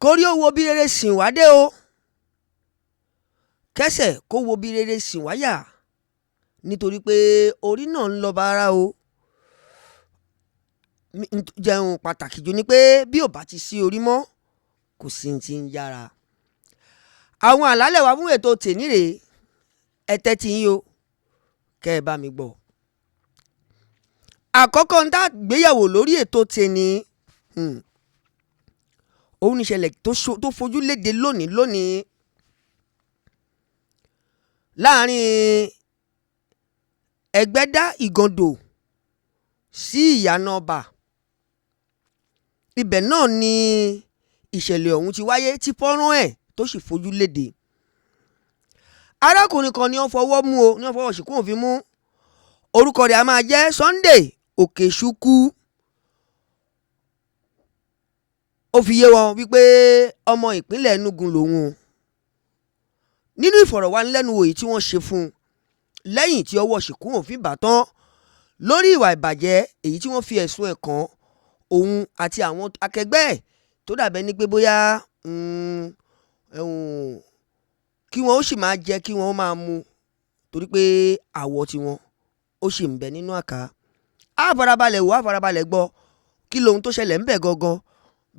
kórí ó wo bí rere sìn wá dé o, kẹ́sẹ̀ kó wo bí rere sìn wá yà, nítorí pé orí náà ń lọ bára o. Jẹun pàtàkì jù ni pé bí ò bá ti sí orí mọ́ kò sí ti ń yára. Àwọn àlálẹ̀ wa fún ètò tèní rèé, ẹ tẹ́tí yín o kẹ́ ẹ bá mi gbọ́. Àkọ́kọ́ ń tá gbéyàwó lórí ètò tèní òun ní ìṣẹ̀lẹ̀ tó fojú léde lónìí láàrin Ẹgbẹ́dá Ìgàndò sí Ìyànà Ọba. Ibẹ̀ náà ni ìṣẹ̀lẹ̀ ọ̀hún ti wáyé tí fọ́nrán ẹ̀ tó sì fojú léde. Arákùnrin kan ni wọ́n fọwọ́ mú o, ní wọ́n fọwọ́ ṣìkún òfin mú. Orúkọ rẹ̀ a máa jẹ́ Sunday Òkèṣùkú. Ó fi yé wọn wípé ọmọ ìpínlẹ̀ Enugu lòun. Nínú ìfọ̀rọ̀wánilẹ́nuwò yìí tí wọ́n ṣe fún un lẹ́yìn tí ọwọ́ ṣìkún òfin bà tán lórí ìwà ìbàjẹ́ èyí tí wọ́n fi ẹ̀sùn ẹ̀ kàn òun àti àwọn akẹgbẹ́ ẹ̀ tó dàbẹ́ ní pé bóyá kí wọ́n ó sì máa jẹ kí wọ́n ó máa mu torí pé àwọ̀ tiwọn ó sì ń bẹ nínú àká. Á farabalẹ̀ wò, á farabalẹ̀ gbọ́ kí lohun tó ṣẹlẹ̀ ń bẹ gangan.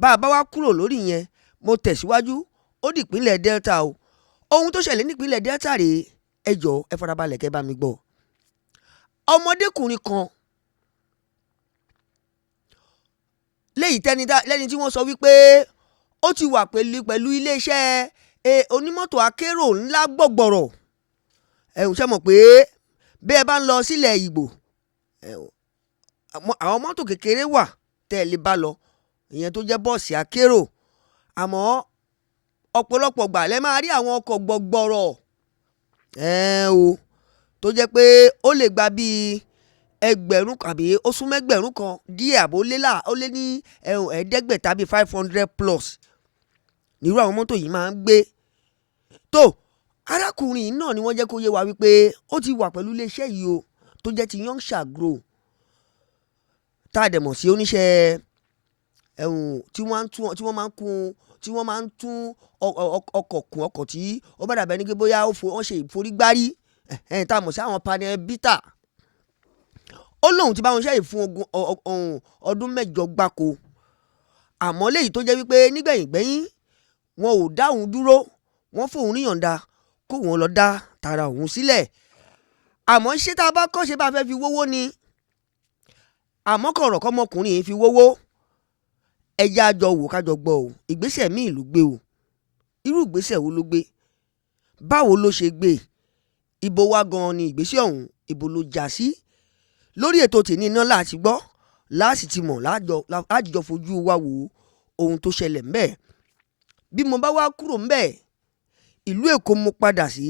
Bá a bá wá kúrò lórí yẹn, mo tẹ̀síwájú, ó dìpínlẹ̀ Delta o. Ohun tó ṣẹlẹ̀ nípínlẹ̀ Delta rèé, ẹ jọ̀ọ́ ẹ farabalẹ̀ kẹ́ bá mi gbọ́. Ọmọdékùnrin kan lẹ́ni tí wọ́n sọ wípé ó ti wà pẹ̀lú iléeṣẹ́ onímọ́tò akérò ńlá gbọ̀gbọ̀rọ̀. Ṣé mọ̀ pé bí ẹ bá ń lọ sílẹ̀ Ìgbò, àwọn mọ́tò kékeré wà tẹ́ ẹ lè bá lọ, ìyẹn tó jẹ́ bọ́ọ̀sì akérò. Àmọ́ ọ̀pọ̀lọpọ̀ gbà lẹ́ máa rí àwọn ọkọ̀ gbọ̀gbọ̀rọ̀ o tó jẹ́ pé ó lè gba bíi ẹgbẹ̀rún àbí ó súnmọ́ ẹgbẹ̀rún kan díẹ̀ àbó ó lé ní ẹ̀ẹ́dẹ́gbẹ̀ta bíi 500 plus nírú àwọn mọ́tò yìí máa ń gbé. Tó arákùnrin yìí náà ni wọ́n jẹ́ kó yé wa wípé ó ti wà pẹ̀lú iléeṣẹ́ yìí o tó jẹ́ ti Yong Shall Grow, tá a dẹ̀ mọ̀ sí oníṣẹ́ tí wọ́n máa ń tún ọkọ̀ kún ọkọ̀ tí ó bá dàbẹ́ ní pé bóyá wọ́n ṣe ìforígbárí tá a mọ̀ sí àwọn panel bítà. Ó lóun ti bá wọn ṣẹ́yìn fún ọdún 8 gbáko, àmọ́ léyìí tó jẹ́ wípé nígbẹ̀yìngbẹ́yìn wọn ò dá òun dúró, wọ́n fóun níyọ̀ǹda kó wọn lọ dá tara òun sílẹ̀. Àmọ́ ṣé tá a bá kọ́ ṣe bá fẹ́ fi wówó ni, àmọ́ kọ̀rọ̀ kọ́mọkùnrin yìí fi wówó. Ẹja àjọ wò kájọ gbọ́ o, ìgbésẹ̀ míì ló gbé o. Irú ìgbésẹ̀ wo ló gbé? Báwo ló ṣe gbé? Ibo wá gan-an ni ìgbésẹ̀ ọ̀hún, ibo ló já sí? Lórí ètò tèmi iná láti gbọ́, láti ti mọ̀, lájọ fojú wa wò ohun tó ṣẹlẹ̀ ńbẹ̀. Bí mo bá wá kúrò ńbẹ̀, ìlú Èkó mo padà sí.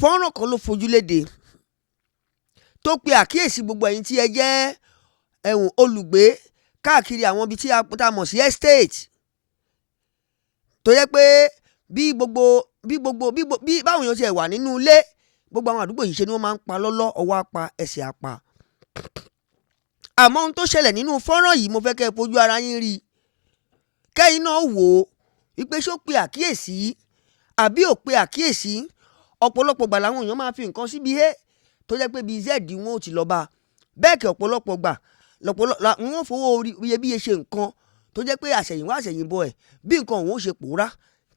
Fọ́nrán kan ló fojú léde tó pe àkíyèsí gbogbo ẹ̀yin tí ẹ jẹ́ olùgbé káàkiri àwọn ibi tí a mọ̀ sí estate, tó yẹ pé bí báwọn èèyàn ti ẹ̀ wà nínú ilé, gbogbo àwọn àdúgbò yìí ṣe ni wọ́n máa ń pa lọ́lọ́, ọwọ́ apá ẹsẹ̀ apá. Àmọ́ ohun tó ṣẹlẹ̀ nínú fọ́nrán yìí mo fẹ́ kẹ́ ẹ fojú ara yín rí, kẹ́yìn náà wò ó wípé ṣó pe àkíyèsí àbí ò pe àkíyèsí. Ọ̀pọ̀lọpọ̀ gbà làwọn èèyàn máa fi nǹkan síbi tó jẹ́ pé bíi z wọn ò ti lọ bá. Bẹ́ẹ̀ kẹ́ ọ̀pọ̀lọpọ̀ gbà wọ́n fowó iyebíye ṣe nǹkan tó jẹ́ pé àṣẹ̀yìnwá àṣẹ̀yìnbọ̀ ẹ̀ bí nǹkan òun ó ṣe pòórá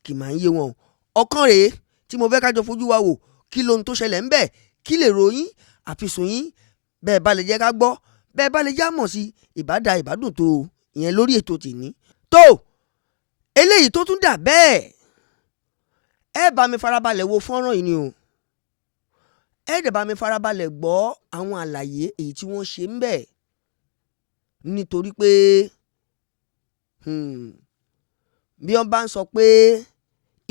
kì máa ń yé wọn. Ọ̀kan rèé tí mo fẹ́ kájọ fojú wa wò, kí lohun tó ṣẹlẹ̀ ń bẹ̀, kí lè ròyìn àfisùn yín, bẹ́ẹ̀ bá lè jẹ́ ká gbọ́, bẹ́ẹ̀ bá lè já mọ̀ sí ìbádùn tó ìyẹn lórí ètò tèmi. Tó eléyìí tó tún dà bẹ́ẹ̀, ẹ bá mi farabalẹ̀ wo fọ́nrán yìí ni o. Ẹ dẹ̀ bá mi farabalẹ̀ gbọ́ àwọn àlàyé èyí tí wọ́n ṣe ń bẹ̀, nítorí pé bí wọ́n bá ń sọ pé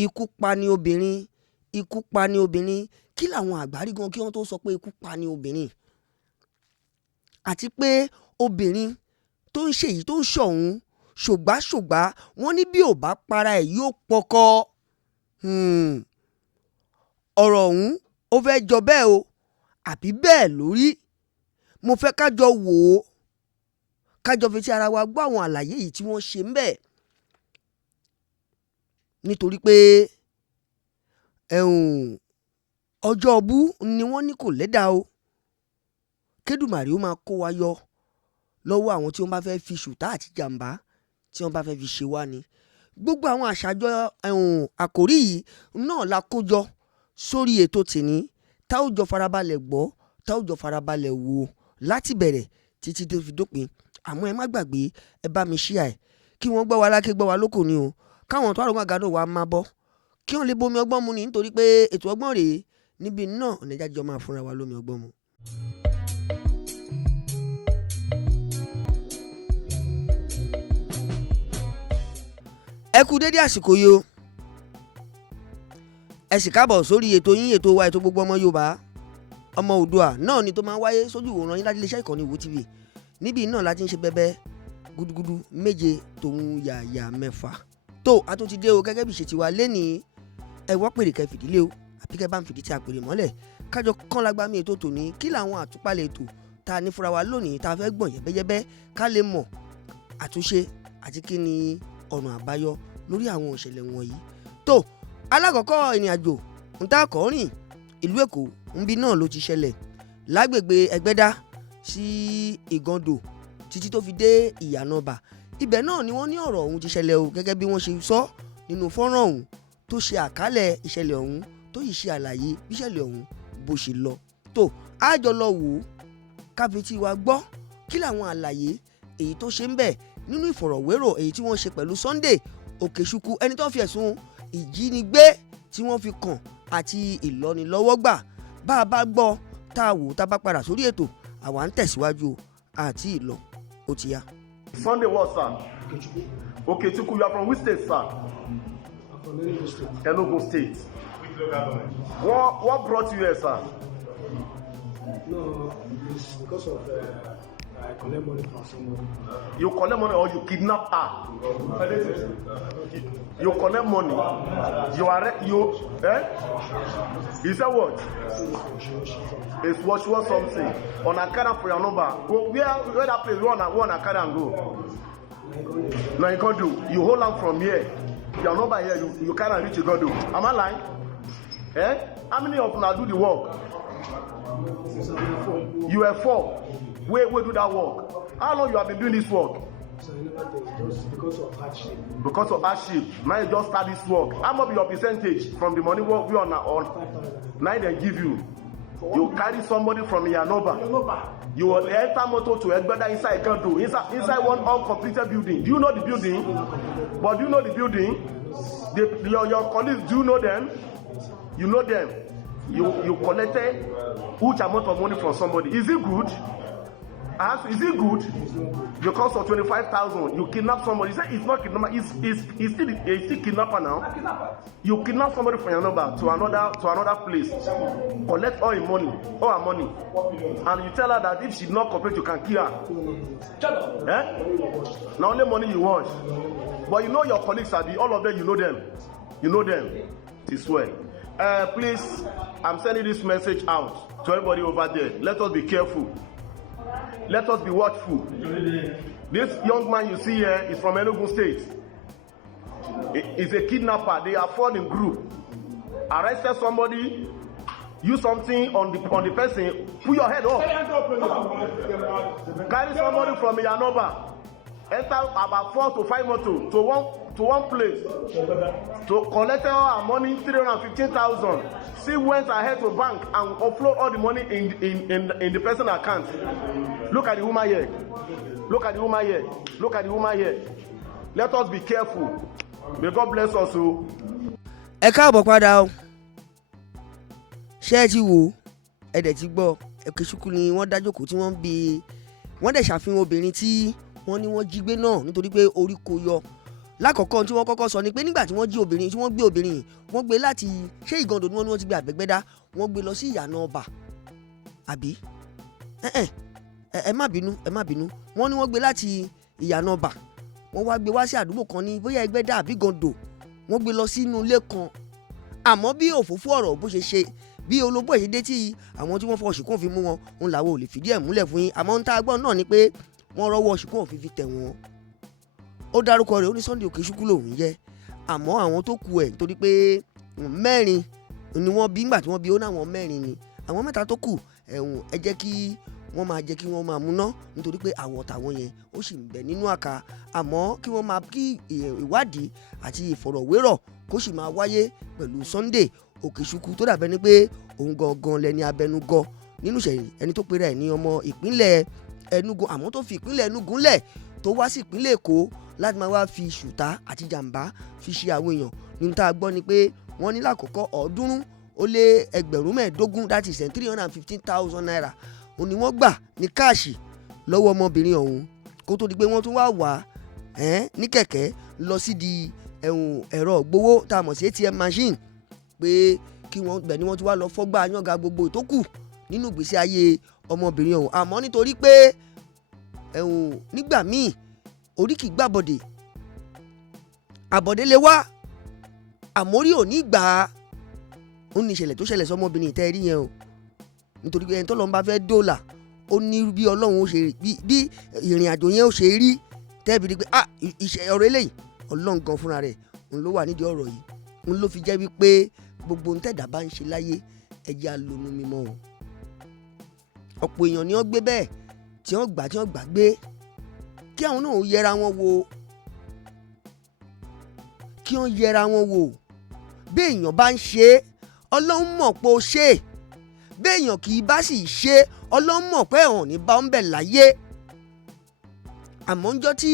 ikú pa ni obìnrin, ikú pa ni obìnrin, kí làwọn àgbárí gan kí wọ́n tó sọ pé ikú pa ni obìnrin? Àti pé obìnrin tó ń ṣe èyí tó ń ṣọ̀hún ṣògbáṣògbá, wọ́n ní bí ò bá para ẹ̀ yóò pọkọ. Ọ̀rọ̀ ọ̀hún ó fẹ́ jọ bẹ́ẹ̀ o, àbí bẹ́ẹ̀ lórí? Mo fẹ́ kájọ wò ó, kájọ fi ti ara wa gbọ́ àwọn àlàyé yìí tí wọ́n ṣe ń bẹ̀. nítorí pé ọjọ́ ọbú ni wọ́n ní kò lẹ́dà o. Kédùmàrè ó máa kó wa yọ lọ́wọ́ àwọn tí wọ́n bá fẹ́ fi ṣùtá àti jàǹbá tí wọ́n bá fẹ́ fi ṣe wá ni. Gbogbo àwọn àṣàjọ àkòrí yìí náà la kó jọ sórí ètò tèní, tá ó jọ farabalẹ̀ gbọ́, tá ó jọ farabalẹ̀ wò láti bẹ̀rẹ̀ títí tó fi dópin. Àmọ́ ẹ má gbàgbé, ẹ bá mi ṣíà ẹ̀ kí wọ́n gbọ́ wa lákè gbọ́ wa lóko ni o, káwọn tó àrùn àgàdo wa máa bọ́, kí wọ́n lè bomi ọgbọ́n mu ni, nítorí pé ètò ọgbọ́n rèé níbi náà ọ̀nẹ́jà jọ máa fúnra wa lómi ọgbọ́n mu. Ẹ kú dédé àsìkò yìí o, ẹ sì káàbọ̀ sórí ètò yín, ètò wa, ètò gbogbo ọmọ Yorùbá, ọmọ Oòduà náà ni tó máa ń wáyé sójú ìwòran yín láti iléeṣẹ́ ìkànnì Wo TV. Níbi náà la ti ń ṣe bẹ́bẹ́ gúdúgúdú méje tòun yàyà mẹ́fà tó a tó ti dé o, gẹ́gẹ́ bí ṣe ti wà lẹ́nìí. Ẹ wọ́ pèrè kẹ́ fìdílé o, àbí kẹ́ bá ń fìdí tí a pèrè mọ́lẹ̀, kájọ kán lágbá mi ètò tòní. Kí làwọn àtúpalẹ̀ ètò tá a ní fúnra wa lónìí tá a fẹ́ gbọ̀n yẹ́bẹ́yẹ́bẹ́ ká lè mọ̀ àtúnṣe àti kí ni ọ̀nà àbáyọ lórí àwọn ìṣẹ̀lẹ̀ wọ̀nyí. Tó alákọ̀ọ́kọ́ ìrìnàjò ń tá kọ́ rìn ìlú Èkó ńbí náà ló ti ṣẹlẹ̀ lágbègbè Ẹgbẹ́dá sí Ìgàndò títí tó fi dé Ìyànàbà. Ibẹ̀ náà ni wọ́n ní ọ̀rọ̀ ọ̀hún ti ṣẹlẹ̀ o, gẹ́gẹ́ bí wọ́n ṣe sọ nínú fọ́nrán ọ̀hún tó ṣe àkálẹ̀ ìṣẹ̀lẹ̀ ọ̀hún tó yìí ṣe àlàyé bí ìṣẹ̀lẹ̀ ọ̀hún bó ṣe lọ. Tó a jọ lọ wò ó káfíntì wa gbọ́ kí làwọn àlàyé èyí tó ṣe ń bẹ̀ nínú ìfọ̀rọ̀wérò èyí tí wọ́n ṣe pẹ̀lú Sunday Òkèṣùkù, ẹni tó fi ẹ̀sùn ìjínigbé tí wọ́n fi kàn àti ìlọ́nilọ́wọ́gbà. Bá a bá gbọ́ tá a wò tá a bá padà sórí ètò, àwa ń tẹ̀síwájú àti ìlọ ó ti yá. Sunday what, sir? Okechukwu, you are from which state, sir? From Enugu State. Enugu State. What brought you here, sir? No, it's because of I collect money from somebody. You collect money or you kidnap her? You collect money. You say what? It's what something. On Akara for your number. Where that place? Go on Akara and go. No, you can't do. You hold on from here. Your number here, you can't reach, you can't do. Am I lying? How many of them do the work? You were 4. Where do that work? How long you have been doing this work? So I never did. Just because of hardship. Because of hardship. Now you just start this work. How much be your percentage from the money work we on? 5,000. Now they give you. You carry somebody from Yanoba. You will enter motor to Egbeda inside Kanto, inside one uncompleted building. Do you know the building? But do you know the building? Your colleagues, do you know them? You know them. You collected huge amount of money from somebody. Is it good? Is it good? Because of 25,000, you kidnap somebody. You say it's not kidnapper. It's still kidnapper now. You kidnap somebody from your number to another place. Collect all her money, and you tell her that if she not cooperate, you can kill her. Now only money you want, but you know your colleagues are all of them. You know them. You know them. This way. Please, I'm sending this message out to everybody over there. Let us be careful. Let us be watchful. This young man you see here is from Enugu State. He's a kidnapper. They are found in group. Arrested somebody, use something on the person, put your head up. Carry somebody from Yanoba. Enter about 4 to 5 motor to one place to collect all our money, 315,000. She went ahead to bank and offload all the money in the person's account. Look at the woman here. Look at the woman here. Look at the woman here. Let us be careful. May God bless us. Ẹ káàbọ̀ padà o. Ṣé ẹ ti wò ẹ dẹ̀ ti gbọ́ Òkèṣùkù ni wọ́n dájókòó tí wọ́n ń bi wọ́n dẹ̀ ṣàfihàn obìnrin tí wọ́n ní wọ́n jí gbé náà nítorí pé orí kò yọ. Lákọ̀ọ́kọ́ tí wọ́n kọ́kọ́ sọ ni pé nígbà tí wọ́n jí obìnrin tí wọ́n gbé obìnrin wọ́n gbé láti ṣé Ìgàndò ni wọ́n ti gbé Àgbẹ̀gbẹ́dá wọ́n gbé lọ sí Ìyànàbà àbí ẹ má bínú wọ́n ní wọ́n gbé láti Ìyànàbà wọ́n wá gbé wá sí àdúgbò kan ní bóyá Ẹgbẹ́dá àbí Ìgàndò wọ́n gbé lọ sínú ilé kan. Àmọ́ bí òfófó ọ̀rọ̀ bó ṣe bí olóbó èyí dé tí àwọn tí wọ́n fọwọ́ ṣìkún fi mú wọn òun làwọn ò lè fìdí ẹ̀ múlẹ̀ fún yín. Àmọ́ ń tá a gbọ́ náà ni pé wọ́n rọ́wọ́ ṣìkún òfin fi tẹ̀ wọ́n. Ó dárúkọ rẹ̀ ó ní Sunday Òkèṣùkù lòun jẹ́. àmọ́ àwọn tó kù ẹ̀ nítorí pé mẹ́rin ni wọ́n bí nígbà tí wọ́n bí ó náwọn mẹ́rin ni àwọn mẹ́ta tó kù ẹ jẹ́ kí wọ́n máa jẹ́ kí wọ́n máa múná nítorí pé àwọ̀ tàwọn yẹn ó sì ń bẹ nínú àká àmọ́ kí wọ́n máa kí ìwádìí àti ìfọ̀rọ̀wérọ̀ kó sì máa wáyé pẹ̀lú Sunday Òkèṣùkù tó dàbẹ́ ni pé òun gangan lẹni abẹnugọ nínú ìṣẹ̀lẹ̀ ẹni tó pera ẹ̀ ní ọmọ ìpínlẹ̀ Enugu àmọ́ tó fi ìpínlẹ̀ Enugu lẹ̀ tó wá sí ìpínlẹ̀ Èkó láti máa wá fi ṣùtá àti jàǹbá fi ṣe àwọn èèyàn nínú tá a gbọ́ ni pé wọ́n ní lákòókò 315,000 that is 315,000 naira òun ni wọ́n gbà ní káàṣì lọ́wọ́ ọmọbìnrin ọ̀hún kó tó di pé wọ́n tún wá ní kẹ̀kẹ́ lọ sí di ẹ̀rọ gbowó tá a mọ̀ sí ATM machine pé kí wọ́n bẹ̀ ni wọ́n tún wá lọ fọ́gbà yànga gbogbo ìtókù nínú ìgbésí ayé ọmọbìnrin ọ̀hún àmọ́ nítorí pé nígbà míì orí kì í gbàbọ̀dè àbọ̀dé lè wá àmórí ò ní gbà á ó ní ìṣẹ̀lẹ̀ tó ṣẹlẹ̀ sọmọbìnrin ìtẹ́ rí yẹn o nítorí pé ẹni tó lọ́n bá fẹ́ dóòlà ó ní bí Ọlọ́run ó ṣe bí ìrìn àjò yẹn ó ṣe rí tẹ́bi rí pé ọ̀rọ̀ eléyìí Ọlọ́run gan fúnra rẹ̀ òun ló wà nídìí ọ̀rọ̀ yìí òun ló fi jẹ́ wípé gbogbo ohun tẹ̀dá bá ń ṣe láyé ẹjẹ́ alónú mímọ́ o ọ̀pọ̀ èèyàn ni wọ́n gbé bẹ́ẹ̀ tí wọ́n gbà gbé kí àwọn náà yẹra wọn wò bí èèyàn bá ń ṣe é Ọlọ́run mọ̀ pé ó ṣe é bí èèyàn kì í bá sì ṣe é Ọlọ́run mọ̀ pé ẹ̀hàn ní bá ń bẹ̀ láyé àmọ́ ńjọ́ tí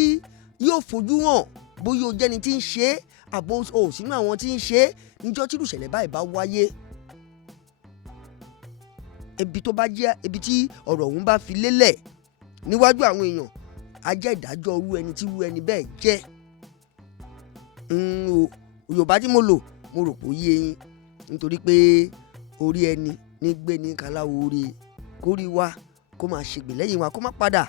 yóò fojú hàn bóyá o jẹ́ni tí ń ṣe é àbò o sínú àwọn tí ń ṣe é níjọ́ tí ìṣẹ̀lẹ̀ báyìí bá wáyé ibi tó bá jẹ́ ibi tí ọ̀rọ̀ ọ̀hún bá fi lélẹ̀ níwájú àwọn èèyàn á jẹ́ ìdájọ́ irú ẹni tí irú ẹni bẹ́ẹ̀ jẹ́ Yorùbá tí mo lò mo rò pé ó yé yín nítorí pé orí ẹni ní gbé ní kàláwo orí kórí wa kó máa ṣègbè lẹ́yìn wa kó má padà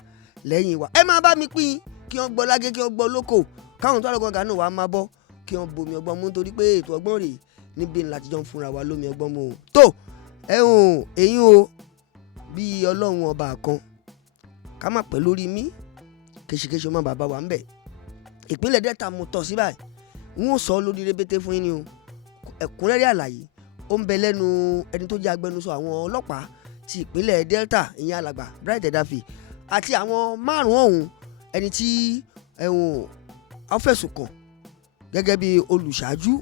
lẹ́yìn wa ẹ máa bá mi pín kí wọ́n gbọ́ lágé kí wọ́n gbọ́ lóko káwọn tó àlọ́gbọ́n gánà wàá máa bọ́ kí wọ́n bomi ọgbọ́n mú nítorí pé ètò ọgbọ́n rèé níbi ńlá tíjọ́ ń fúnra wa lómi ọgbọ́n mú o tó ẹ̀yin o bí Ọlọ́run ọba kan ká má pẹ́ lórí mi kéṣekéṣe ọmọ bàbá wa ń bẹ̀ ìpínlẹ̀ Delta mo tọ̀ sí báyìí n ó sọ lórí rébété fún yín ni o ẹ̀kúnrẹ́rẹ́ àlàyé ó ń bẹ lẹ́nu ẹni tó jẹ́ agbẹnusọ àwọn ọlọ́pàá ti ìpínlẹ̀ Delta ìyẹn alàgbà Bright Edafe àti àwọn márùn-ún ọ̀hún ẹni tí afẹ̀sùn kàn gẹ́gẹ́ bí olùṣáájú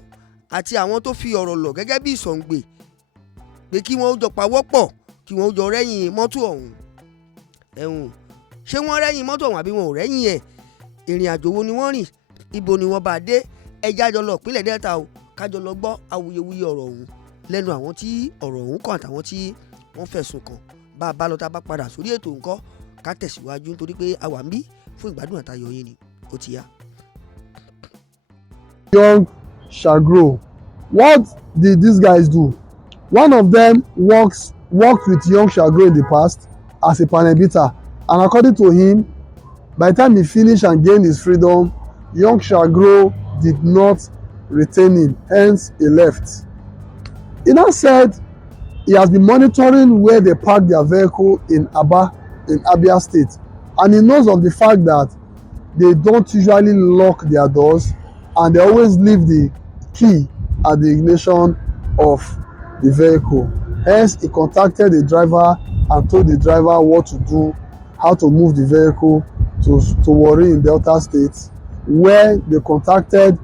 àti àwọn tó fi ọ̀rọ̀ lọ̀ gẹ́gẹ́ bí ìsọ̀ǹgbè pé kí wọ́n jọ pawọ́pọ̀ kí wọ́n jọ rẹ́yìn mọ́tò ọ̀hún ṣé wọ́n rẹ́yìn mọ́tò ọ̀hún àbí wọn ò rẹ́yìn ẹ̀ ìrìn àjò wo ni wọ́n rìn ibo ni wọ́n bá dé ẹjẹ́ àjọ lọ ìpínlẹ̀ Delta o kájọ lọ gbọ́ awuyewuye ọ̀rọ̀ ọ̀hún lẹ́nu àwọn tí ọ̀rọ̀ ọ̀hún kàn àtàwọn tí wọ́n fẹ̀sùn kàn bá a bá lọ tá a bá padà sórí ètò ńkọ́ ká tẹ̀síwájú nítorí pé a wà ń bí fún ìgbádùn àtayọ̀ yín ni ó ti yá. Yong Shall Grow. What did these guys do? One of them worked with Yong Shall Grow in the past as a panel beater, and according to him, by the time he finished and gained his freedom, Yong Shall Grow did not retain him, hence he left. He now said he has been monitoring where they park their vehicle in Abia State, and he knows of the fact that they don't usually lock their doors and they always leave the key at the ignition of the vehicle. Hence, he contacted the driver and told the driver what to do, how to move the vehicle to Warri in Delta State, where they contacted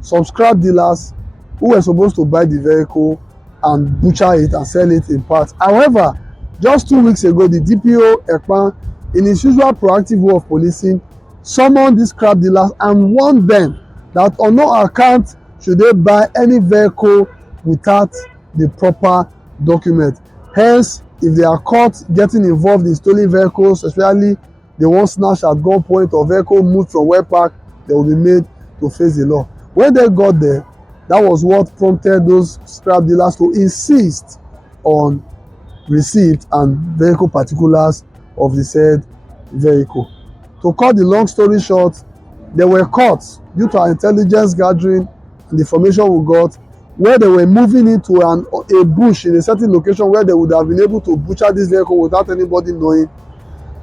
some scrap dealers who were supposed to buy the vehicle and butcher it and sell it in parts. However, just 2 weeks ago, the DPO Ekpan, in his usual proactive way of policing, summoned these scrap dealers and warned them that on no account should they buy any vehicle without the proper document. Hence, if they are caught getting involved in stolen vehicles, especially the one snatched at gunpoint or vehicle moved from where park, they will be made to face the law. When they got there, that was what prompted those scrap dealers to insist on receipt and vehicle particulars of the said vehicle. To cut the long story short, they were caught due to our intelligence gathering and the information we got, where they were moving into a bush in a certain location where they would have been able to butcher this vehicle without anybody knowing.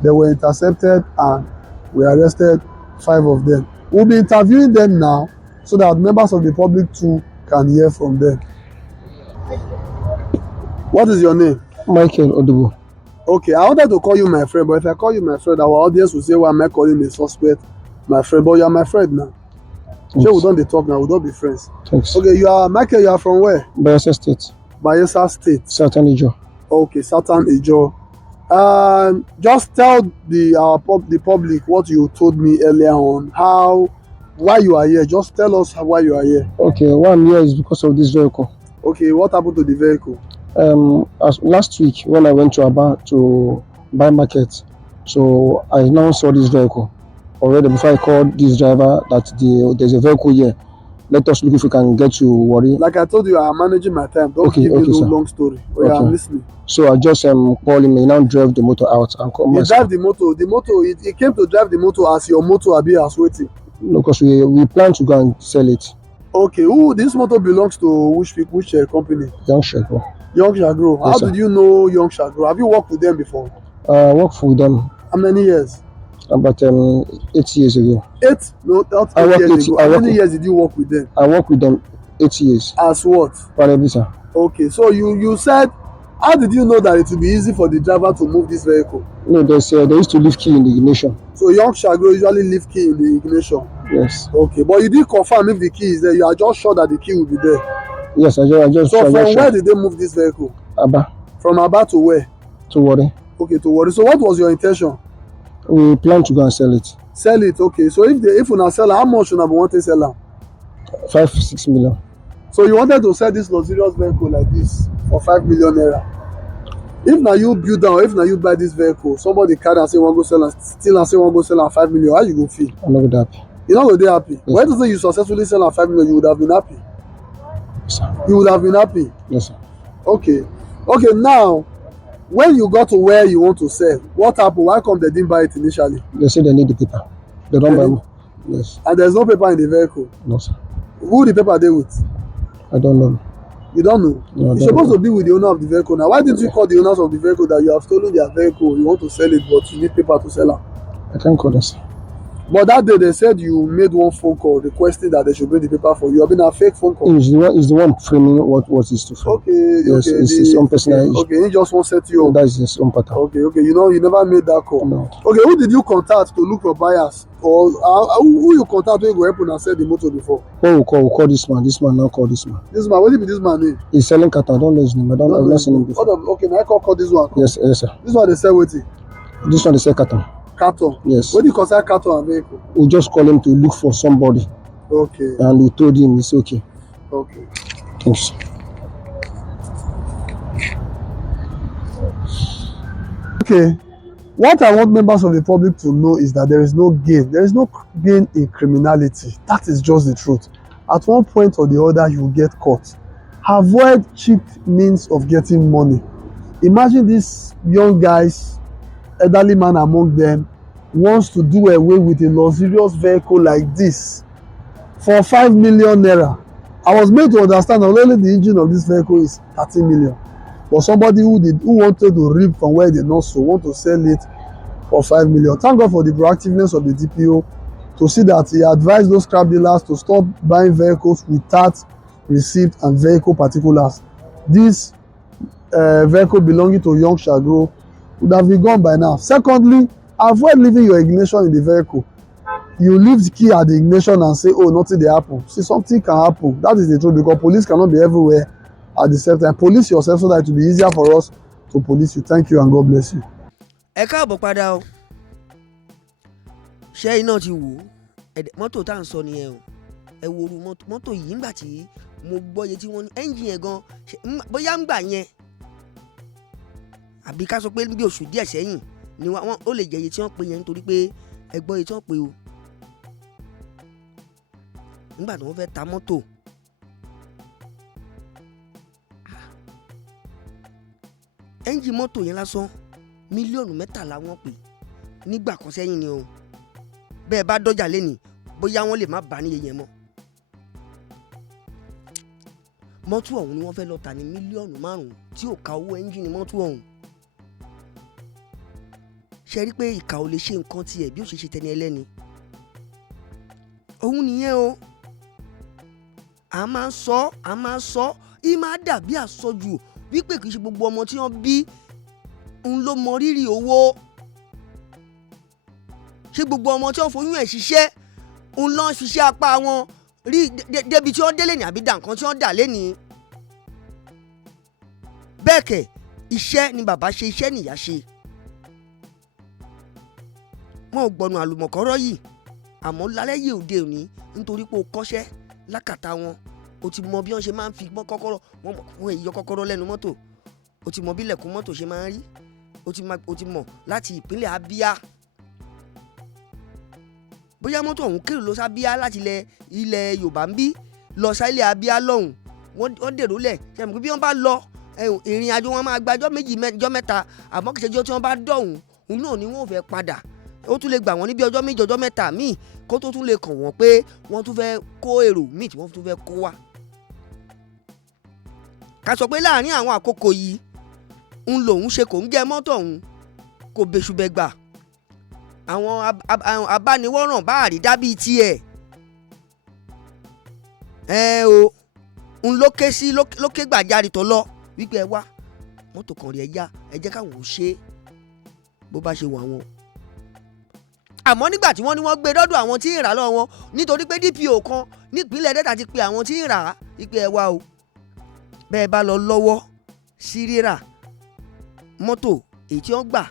They were intercepted and we arrested 5 of them. We'll be interviewing them now so that members of the public too can hear from them. What is your name? Michael Odubo. Okay, I wanted to call you my friend, but if I call you my friend, our audience will say, why am I calling a suspect my friend? But you are my friend now. Sure, we don't talk now, we don't be friends. Thanks. Okay, you are Michael, you are from where? Bayelsa State. Bayelsa State. st3aling. Okay, st3aling. Just tell the public what you told me earlier on, why you are here. Just tell us why you are here. Okay, why I'm here is because of this vehicle. Okay, what happened to the vehicle? As last week when I went to Aba to buy market, so I now saw this vehicle already before I called this driver that there's a vehicle here. Let us look if we can get to Warri. Like I told you, I am managing my time. Don't give me no long story. Okay, I'm listening. So I just called him. He now drove the motor out and come. You drive the motor. The motor. He came to drive the motor as your motor abi as waiting. No, because we plan to go and sell it. Okay, this motor belongs to which company? Yong Shall Grow. Yong Shall Grow. How did you know Yong Shall Grow? Have you worked with them before? Worked with them. How many years? About 8 years ago. 8? No, not 8 years ago. How many years did you work with them? I worked with them 8 years. As what? Parabisa. Okay, so you said, how did you know that it would be easy for the driver to move this vehicle? No, they used to leave key in the ignition. So Yong Shall Grow usually leave key in the ignition? Yes. Okay, but you didn't confirm if the key is there. You are just sure that the key will be there? Yes, I just. So from where did they move this vehicle? Aba. From Aba to where? To Warri. Okay, to Warri. So what was your intention? We plan to go and sell it. Sell it, okay. So if una sell, how much una want to sell am? 5-6 million. So you wanted to sell this luxurious vehicle like this for 5 million naira. If na you build am, if na you buy this vehicle, somebody carry and say wan go sell am, steal and say wan go sell am 5 million, how you go feel? I'm not go dey happy. You no go dey happy. Yes. When you say you successfully sell am 5 million, you would have been happy. Yes, sir. You would have been happy. Yes, sir. Okay. Okay, now when you got to where you want to sell, what happened? Why come they didn't buy it initially? They say they need the paper. They don't buy more. Yes. And there's no paper in the vehicle? No, sir. Who the paper dey with? I don't know. You don't know? No, You're supposed to be with the owner of the vehicle now. Why didn't you call the owners of the vehicle that you have stolen their vehicle, you want to sell it, but you need paper to sell it? I can't call them, sir. But that day they said you made one phone call requesting that they should bring the paper for you. I mean, a fake phone call. He's the one framing what is to frame. Okay, yes, okay. It's his own personal issue. Okay, he just won't set you up. That is his own pattern. Okay, okay. You know, you never made that call. No. Okay, who did you contact to look for buyers? Or who you contact when you go help and sell the motor before? Oh, we'll call this man. This man now call this man. This man, what did this man name? He's selling cattle. I don't know his name. I've not seen him before. Okay, now I call this one. Yes, sir. This one they sell wetin? This one they sell cattle. Cattle? Yes. What do you consider cattle and vehicle? We just call him to look for somebody. Okay. And we told him it's okay. Okay. Thanks. Okay. What I want members of the public to know is that there is no gain. There is no gain in criminality. That is just the truth. At one point or the other, you will get caught. Avoid cheap means of getting money. Imagine these young guys, elderly man among them, wants to do away with a luxurious vehicle like this for 5 million naira. I was made to understand that only the engine of this vehicle is 30 million. But somebody who wanted to reap from where they not so want to sell it for 5 million. Thank God for the proactiveness of the DPO to see that he advised those scrap dealers to stop buying vehicles without receipt and vehicle particulars. This vehicle belonging to Yong Shall Grow would have been gone by now. Secondly, avoid leaving your ignition in the vehicle. You leave the key at the ignition and say, oh, nothing dey happen. See, something can happen. That is the truth, because police cannot be everywhere at the same time. Police yourself so that it will be easier for us to police you. Thank you and God bless you. Ẹ káàbọ̀ padà o. Ṣé iná ti wò ó? Mọ́tò tá à ń sọ nìyẹn o. Ẹ wo oru mọ́tò yìí ńgbà tí mo gbọ́ iye tí wọ́n ní ẹ́ńjìn yẹn gan bóyá ńgbà yẹn àbí ká sọ pé bí oṣù díẹ̀ sẹ́yìn ni wọ́n ó lè jẹ́ iye tí wọ́n pè yẹn nítorí pé ẹ gbọ́ iye tí wọ́n pè o. Nígbà tí wọ́n fẹ́ ta mọ́tò ẹ́ńjìn mọ́tò yẹn lásán mílíọ̀nù 13 wọ́n pè nígbà kan sẹ́yìn ni o. Bẹ́ẹ̀ bá dọ́jà lẹ́nìí bóyá wọ́n lè má bá níye yẹn mọ́. Mọ́tò ọ̀hún ni wọ́n fẹ́ lọ tà ní mílíọ̀nù 5 tí ò ka owó ẹ́ńjìnì mọ́tò ọ̀hún. Ṣe rí pé ìkà ò lè ṣe nǹkan tiẹ̀ bí ó ṣe ṣe tẹni ẹlẹ́ni. Òun nìyẹn o. a máa ń sọ í máa dàbí àsọjù wípé kì í ṣe gbogbo ọmọ tí wọ́n bí ń ló mọ rírì owó, ṣé gbogbo ọmọ tí wọ́n foyún ẹ̀ ṣiṣẹ́ ń lọ́n ṣiṣẹ́ apá wọn rí débi tí wọ́n délé ní àbí dà nǹkan tí wọ́n dà lénìí. Bẹ́ẹ̀ kẹ̀ iṣẹ́ ni bàbá ṣe, iṣẹ́ nìyá ṣe. Wọn ò gbọ̀nà àlùmọ̀kọ́rọ́ yìí àmọ́ lálẹ́ yìí òde òní nítorí pé o kọ́ṣẹ́ lákàtà wọn, o ti mọ bí wọ́n ṣe máa ń fi kọ́kọ́rọ́ wọn èyí yọ kọ́kọ́rọ́ lẹ́nu mọ́tò, o ti mọ bí ilẹ̀kùn mọ́tò ṣe máa ń rí, o ti mọ̀ láti ìpínlẹ̀ Abia. Bóyá mọ́tò ọ̀hún kéré lọ sí Abia láti ilẹ̀ Yorùbá ń bí lọ sí ilẹ̀ Abia lọ́hùn, wọ́n dèrò lẹ̀ ṣe mọ̀ pé bí wọ́n bá lọ ìrìn àjò wọn máa gba ọjọ́ méjì ọjọ́ mẹ́ta, àmọ́ kìí ṣe ọjọ́ tí wọ́n bá dọ̀hún òun náà ni wọ́n fẹ́ padà. Ó tún lè gbà wọ́n níbi ọjọ́ méjì ọjọ́ mẹ́ta míì kó tó tún lè kàn wọ́n pé wọ́n tún fẹ́ kó èrò míì tí wọ́n tún fẹ́ kó wá. Ká sọ pé láàárín àwọn àkókò yìí ń lòun ṣe kò ń jẹ mọ́tò ọ̀hún kò bẹ́ṣubẹ́gbà, àwọn abániwọ́ràn bá àrídá bíi tiẹ̀ o ń lókè gbàjarì tó lọ wípé ẹ wá mọ́tò kan rí ẹ yá ẹ jẹ́ káwọn ò ṣe bó bá ṣe wà wọn. Àmọ́ nígbà tí wọ́n ní wọ́n gbé dọ́dọ̀ àwọn tí ń rà lọ́wọ́ wọn nítorí pé DPO kan nípínlẹ̀ Delta ti pe àwọn tí ń rà á wípé ẹ wá o, bẹ́ẹ̀ bá lọ lọ́wọ́ sí rírà mọ́tò èyí tí wọ́n gbà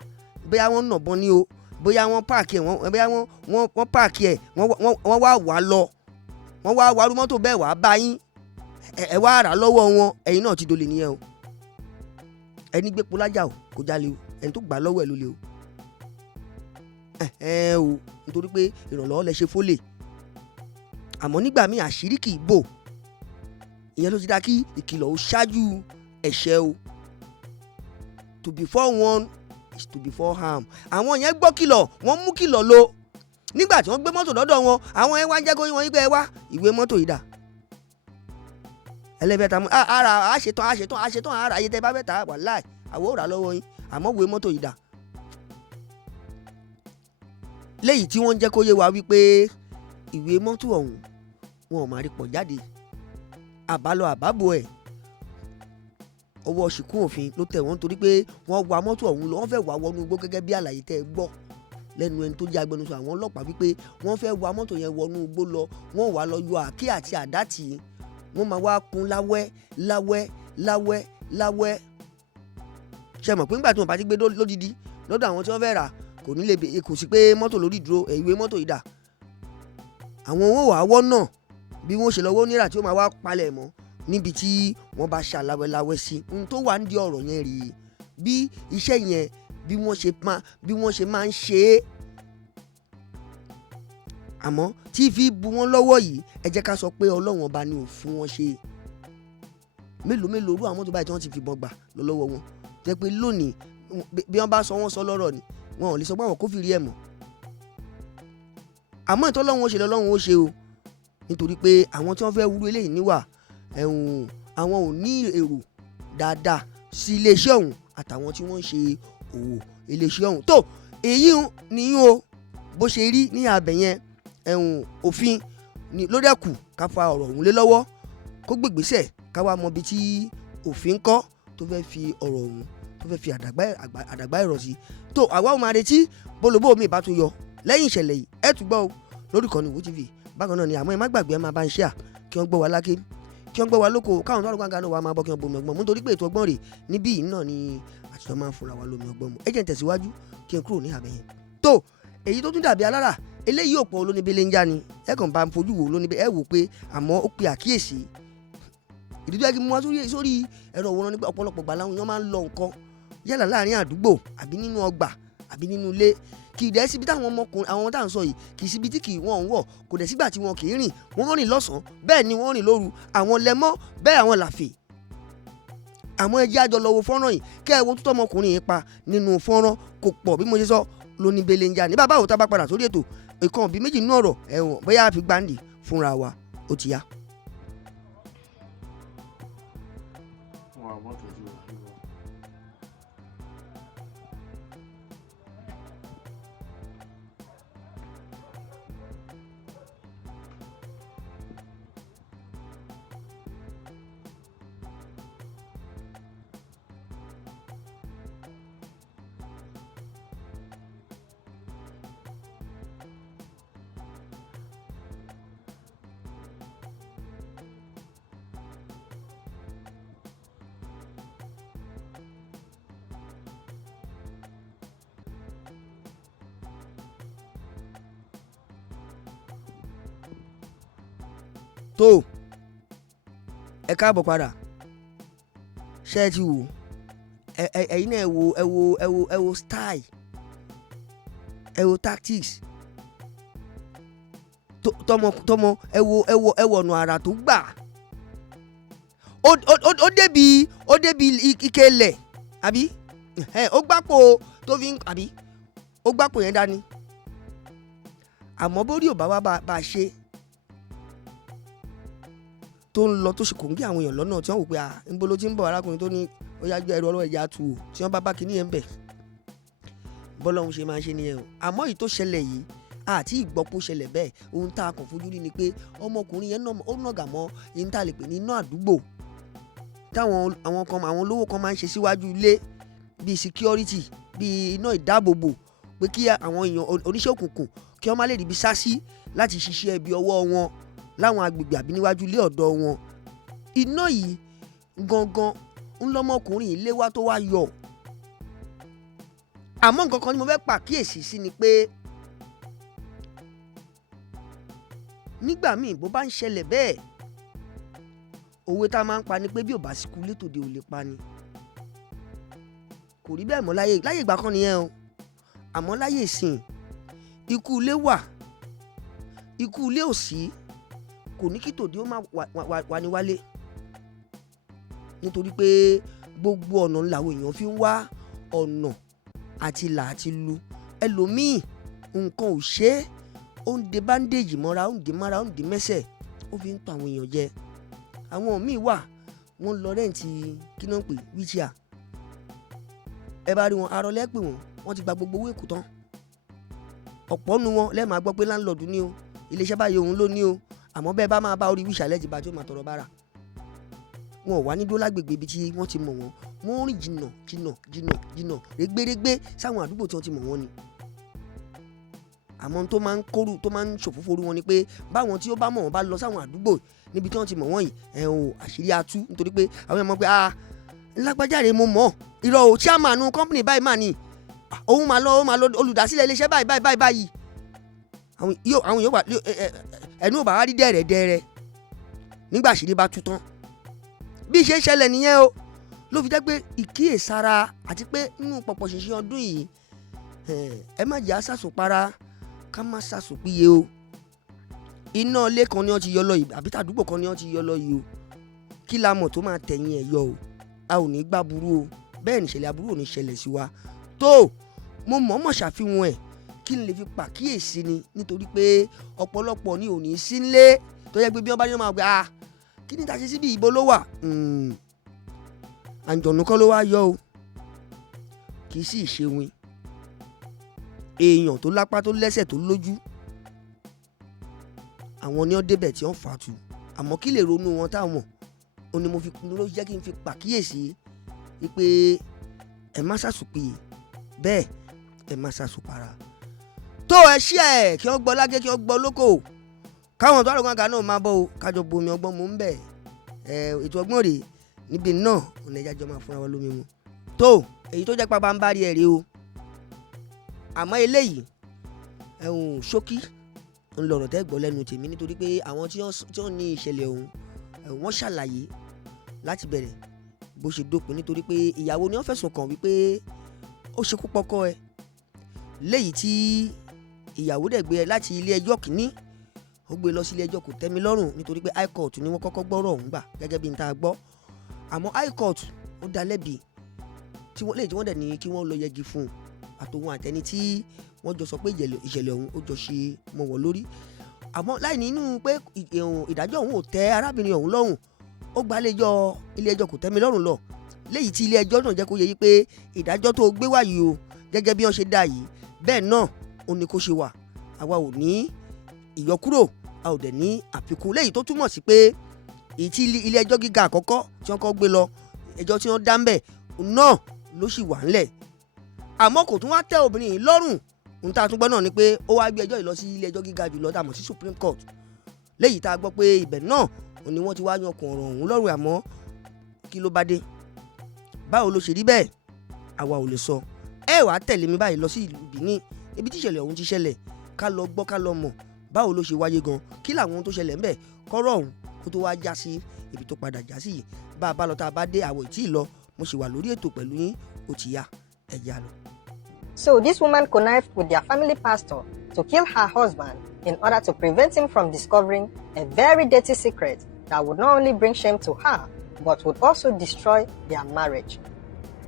bóyá wọ́n nàbọ́n ní o, bóyá wọ́n páàkì ẹ̀ bóyá wọ́n páàkì ẹ̀ wọ́n wá wà lọ, wọ́n wá warú mọ́tò bẹ́ẹ̀ wá bá yín ẹ wá rà lọ́wọ́ wọn, ẹ̀yin náà ti dolè nìyẹn o. Ẹni gbé polájà o kò jalè o, ẹni tó gbà lọ́wọ́ ẹ̀ ló lè o. O nítorí pé ìrànlọ́wọ́ lẹ ṣe fólè, àmọ́ nígbà míì àṣírí kì í bò, ìyẹn ló ti dá kí ìkìlọ̀ ó ṣáájú ẹ̀ṣẹ̀ o. To be forewarned is to be forearmed. Àwọn yẹn gbọ́ kìlọ̀ wọ́n mú kìlọ̀ lò. Nígbà tí wọ́n gbé mọ́tò lọ́dọ̀ wọn àwọn yẹn wá ń jẹ́ kó wọ́n yí pé ẹ wá ìwé mọ́tò yìí dà. Ẹlẹ́bẹ̀ẹ́ta mú ara àṣetán ara ayé tẹ́ bá bẹ̀ tà wàláì àwọn ò rà lọ́wọ́ yín àmọ́ ìwé mọ́tò yìí dà. Léyìí tí wọ́n ń jẹ́ kó yé wa wípé ìwé mọ́tò ọ̀hún wọn ò máa rí pọ̀ jáde, àbálọ àbábọ̀ ẹ̀ ọwọ́ ṣìkún òfin ló tẹ̀ wọ́n nítorí pé wọ́n wa mọ́tò ọ̀hún lọ, wọ́n fẹ́ wà wọnú igbó gẹ́gẹ́ bí àlàyé tẹ́ ẹ gbọ́ lẹ́nu ẹni tó jẹ́ agbẹnusọ àwọn ọlọ́pàá wípé wọ́n fẹ́ wa mọ́tò yẹn wọnú igbó lọ, wọ́n wà lọ yọ àáké àti àdá tì í, wọ́n máa wá kún láwẹ́. Ṣé mọ̀ pé nígbà tí wọ́n bá ti gbé lódìdí lọ́dọ̀ àwọn tí wọ́n fẹ́ rà kò ní lè kò sí pé mọ́tò lórí ìdúró ìwé mọ́tò yìí dà. Àwọn owó wàá wọ́ náà bí wọ́n ṣe lọ́wọ́ náírà tí ó máa wá palẹ̀ mọ́ níbi tí wọ́n bá ṣàláwẹ́láwẹ́ sí. Ohun tó wà nídìí ọ̀rọ̀ yẹn rèé bí iṣẹ́ yẹn bí wọ́n ṣe máa ń ṣe é. Àmọ́ tí fi bu wọn lọ́wọ́ yìí ẹ jẹ́ ká sọ pé Ọlọ́run ọba ni ò fún wọn ṣe. Mélòó rú àwọn mọ́tò báyìí tí wọ́n ti fìbọn gbà lọ́wọ́ wọn jẹ́ pé lónìí bí wọ́n bá sọ wọ́n sọ lọ́rọ̀ ni wọn ò lè sọ pé àwọn kò fi rí ẹ̀ mọ́. Àmọ́ ìtọ́ Ọlọ́run ó ṣe lọ́lọ́run ó ṣe o, nítorí pé àwọn tí wọ́n fẹ́ wúrú eléyìí níwà àwọn ò ní èrò dáadáa sí iléeṣẹ́ ọ̀hún àtàwọn tí wọ́n ń ṣe òwò iléeṣẹ́ ọ̀hún. Tó èyí nìyí o bó ṣe rí ní abẹ yẹn òfin ló dẹ́kù ká fa ọ̀rọ̀ ọ̀hún lé lọ́wọ́ kó gbègbèsẹ̀ ká wá mọ ibi tí òfin kọ́ tó fẹ́ fi ọ̀rọ̀ ọ̀hún tó fẹ́ fi àdàgbà ẹ̀rọ sí. Tó àwa ò máa retí bólobó mi ìbá tún yọ lẹ́yìn ìṣẹ̀lẹ̀ yìí ẹ̀ tún gbọ́ o lórí ìkànnì Wo TV. Bákan náà ni àmọ́ ẹ má gbàgbé ẹ máa bá ń ṣe à kí wọ́n gbọ́ wa lákè kí wọ́n gbọ́ wa lóko káwọn tó wà lóko àgànà wa máa bọ́ kí wọ́n bomi ọgbọ́n mu nítorí pé ètò ọgbọ́n rẹ̀ níbí yìí náà ni àtijọ́ máa ń fúnra wa lómi ọgbọ́n mu. Ẹ jẹ́ n tẹ̀síwájú kí n kúrò ní àbẹ̀yẹn. Tó èyí tó tún dàbí alára eléyìí òpó olóníbélé ń já ni ẹ kàn bá ń fojú wò olóníbélé ẹ wò pé àmọ́ ó pe àkíyèsí ìdí tó yẹ kí mo wá sórí ẹ̀rọ òwòrán nípa ọ̀pọ̀lọpọ̀ gbà láwọn èèyàn máa ń lọ nǹkan yálà láàrin àdúgbò àbí nínú ọgbà àbí nínú ilé kì í dẹ̀ síbi táwọn ọmọkùnrin àwọn tá à ń sọ yìí kì í síbi tí kì í wọ́n ń wọ̀ kò dẹ̀ sígbà tí wọn kì í rìn wọ́n rìn lọ́sàn-án bẹ́ẹ̀ ni wọ́n rìn lóru àwọn lẹ́mọ́ bẹ́ẹ̀ àwọn làfè. Àwọn ẹjẹ́ àjọ lọ wo fọ́nrán yìí kẹ́ ẹ wo tútọ́ ọmọkùnrin yìí pa nínú fọ́nrán kò pọ̀ bí mo ṣe sọ lóníbélé ń já ní bàbá òtá bá padà sórí ètò ìkan bí méjì nínú ọ̀rọ̀ ẹ̀wọ̀n bóyá a fi gbáǹdì fúnra wa ó ti yá. tó ẹ káàbọ̀ padà ṣé ẹ ti wò ẹ̀yin náà ẹ wo style ẹ wo tactics tọmọ ẹ wo ọ̀nà àrà tó gbà ó débi ike lẹ̀ àbí ó gbàpò tó fi ń àbí ó gbàpò yẹn dání àmọ́ bórí ò bá wá bá a ṣe tó ń lọ tó ṣe kò ń gé àwọn èèyàn lọ́nà tí wọ́n wò pé níbo ló ti ń bọ̀ arákùnrin tó ní ó yá gbé ẹrù ọlọ́wọ́ ẹ̀yà tù ú tí wọ́n bá kíní yẹn bẹ̀ bọ́lọ́hún ṣe máa ń ṣe nìyẹn o àmọ́ èyí tó ṣẹlẹ̀ yìí àti ìgbọ́pọ̀ ṣẹlẹ̀ bẹ́ẹ̀ ohun tá a kàn fojú rí ni pé ọmọkùnrin yẹn ó nàgà mọ́ yín tá a lè pè ní iná àdúgbò táwọn àwọn olówó kan máa ń ṣe síwájú ilé bíi security bíi iná ìdáàbòbò pé kí àwọn èèyàn oníṣẹ́ òkùnkùn kí wọ́n má lè ríbi sá sí láti ṣiṣẹ́ ibi ọwọ́ wọn láwọn agbègbè àbí níwájú ilé ọ̀dọ́ wọn iná yìí gangan ńlọmọkùnrin yìí léwá tó wá yọ àmọ́ nǹkan kan ni mo fẹ́ pàkíyèsí sí ni pé nígbà míì bó bá ń ṣẹlẹ̀ bẹ́ẹ̀ òwe tá a máa ń pa ni pé bí ò bá sí kú létòde ò lè pa ni kò rí bẹ́ẹ̀ mọ́ láyé ìgbà kan nìyẹn o àmọ́ láyé ìsìn ikú ilé wà ikú ilé ò sí kò ní kí tòde ó má wà ní wálé nítorí pé gbogbo ọ̀nà làwọn èèyàn fi ń wá ọ̀nà àti là àti lu ẹlòmíì nǹkan ò ṣe é ó ń de bandage mọ́ra ó ń de mára ó ń de mẹ́sẹ̀ ó fi ń pa àwọn èèyàn jẹ àwọn míì wà wọ́n lọ rẹ́ǹtì kí náà ń pè wíṣíà ẹ bá rí wọn arọ lẹ́pẹ̀ wọ́n ti gba gbogbo owó èkó tán ọ̀pọ̀ nu wọn lẹ́ẹ̀ máa gbọ́ pé láńlọ́ọ̀dù ní o iléeṣẹ́ báyìí òun ló ní o àmọ́ bẹ́ẹ̀ bá máa bá orí wíṣà lẹ́ẹ̀tì bá tó máa tọrọ bára wọn ò wá ní dúró lágbègbè ibi tí wọ́n ti mọ̀ wọ́n rìn jìnnà rẹ́gbẹ́rẹ́gbẹ́ sáwọn àdúgbò tí wọ́n ti mọ̀ wọ́n ni àmọ́ tó máa ń kóru tó máa ń ṣòfófó wọn ni pé báwọn tí ó bá mọ̀ wọ́n bá lọ sáwọn àdúgbò níbi tí wọ́n ti mọ̀ wọ́n yìí àṣírí atú nítorí pé àwọn èèyàn mọ̀ pé lágbájáre mo mọ̀ irọ́ o chairman company báyìí mà ní òun máa lọ olùdásílẹ̀ iléeṣẹ́ báyìí àwọn yóò wà ẹnu ò bá wá rí dẹ́rẹ́dẹ́rẹ́ nígbà àṣírí bá tú tán bí ṣe ń ṣẹlẹ̀ nìyẹn o ló fi jẹ́ pé ìkíyèsára àti pé nínú pọ̀pọ̀ ṣìnṣìn ọdún yìí ẹ má jẹ́ àṣàṣùpara ká má ṣàṣùpìyẹ o iná ilé kan ni wọ́n ti yọ lọ yìí àbí tàdúgbò kan ni wọ́n ti yọ lọ yìí o kí la mọ̀ tó máa tẹ̀yìn ẹ̀ yọ o a ò ní gbà burú o bẹ́ẹ̀ ni ìṣẹ̀lẹ̀ aburú ò ní ṣẹlẹ̀ sí wa tó mo mọ̀ọ́mọ̀ ṣàfihàn ẹ̀ kí n lè fi pàkíyèsí ni nítorí pé ọ̀pọ̀lọpọ̀ ni ò ní sí nílé tó yẹ pé bí wọ́n bá ní wọ́n máa gbé kí ni ta ṣe síbi ìbò ló wà àǹjọ̀nù kan ló wá yọ o kì í sì ṣe win èèyàn tó lápá tó lẹ́sẹ̀ tó lójú àwọn ni wọ́n débẹ̀ tí wọ́n fà á tu àmọ́ kí lè ronú wọn táwọn ò ní mo fi ló jẹ́ kí n fi pàkíyèsí wípé ẹ má ṣàṣùpìyè bẹ́ẹ̀ ẹ má ṣàṣùpara tó ẹ ṣí ẹ kí wọ́n gbọ́ lágé kí wọ́n gbọ́ lóko káwọn tó àrògùn àga náà máa bọ̀ o kájọ bomi ọgbọ́n mú ń bẹ̀ ètò ọgbọ́n rèé níbi náà ọ̀nà ìjájọ máa fúnra wọn lómi mu tó èyí tó jẹ́ pápá ń bá rí ẹ̀ rí o àmọ́ eléyìí ṣókí ń lọ̀rọ̀ tẹ́ gbọ́ lẹ́nu tèmi nítorí pé àwọn tí wọ́n ní ìṣẹ̀lẹ̀ ọ̀hún wọ́n ṣàlàyé láti bẹ̀rẹ̀ bó ṣe dópin nítorí pé ìyàwó ni wọ́n fẹ̀sùn kàn wípé ó ṣekú pọ́kọ ẹ̀ léyìí tí ìyàwó dẹ̀ gbé láti ilé ẹjọ́ kìíní ó gbé lọ sí ilé ẹjọ́ kò tẹ́mi lọ́rùn nítorí pé high court ni wọ́n kọ́kọ́ gbọ́rọ̀ ọ̀hún gbà gẹ́gẹ́ bí n ta gbọ́ àmọ́ high court ó dá lẹ́bi tí wọ́n dẹ̀ ní kí wọ́n lọ yẹgi fún un àtòun àtẹni tí wọ́n jọ sọ pé ìṣẹ̀lẹ̀ ọ̀hún ó jọ ṣe mọ́ wọn lórí àmọ́ láì nínú pé ìdájọ́ ọ̀hún ò tẹ́ arábìnrin ọ̀hún lọ́rùn ó gba ilé ẹjọ́ kò tẹ́mi lọ́rùn lọ léyìí tí ilé ẹjọ́ náà jẹ́ kó yẹ yí pé ìdájọ́ tó gbé wá yìí o gẹ́gẹ́ bí wọ́n ṣe dá yìí bẹ́ẹ̀ náà ó ní kó ṣe wà àwa ò ní ìyọkúrò a ò dẹ̀ ní àfikún léyìí tó túmọ̀ sí pé èyí tí ilé ẹjọ́ gíga àkọ́kọ́ tí wọ́n kọ́ gbé lọ ẹjọ́ tí wọ́n dá ń bẹ̀ náà ló sì wà ńlẹ̀ àmọ́ kò tún wá tẹ́ obìnrin yìí lọ́rùn ohun tá a tún gbọ́ náà ni pé ó wá gbé ẹjọ́ yìí lọ sí ilé ẹjọ́ gíga jùlọ tá a mọ̀ sí Supreme Court léyìí tá a gbọ́ pé ibẹ̀ náà ni wọ́n ti wá yan ọkàn ọ̀rọ̀ ọ̀hún lọ́rùn àmọ́ kí ló bá dé báwo ló ṣe rí bẹ́ẹ̀ àwa ò lè sọ ẹ wàá tẹ̀lé mi báyìí lọ sí ìlú Benin ibi tí ìṣẹ̀lẹ̀ ọ̀hún ti ṣẹlẹ̀ ká lọ gbọ́ ká lọ mọ̀ báwo ló ṣe wáyé gan kí làwọn tó ṣẹlẹ̀ ńbẹ̀ kọ́rọ̀ ọ̀hún kó tó wá já sí ibi tó padà já sí yìí. Bá a bá lọ tá a bá dé àwọ̀ ìtì lọ mo sì wà lórí ètò pẹ̀lú yín ó ti yá ẹ̀jẹ̀ lọ. So this woman connived with their family pastor to kill her husband in order to prevent him from discovering a very dirty secret that would not only bring shame to her, but would also destroy their marriage.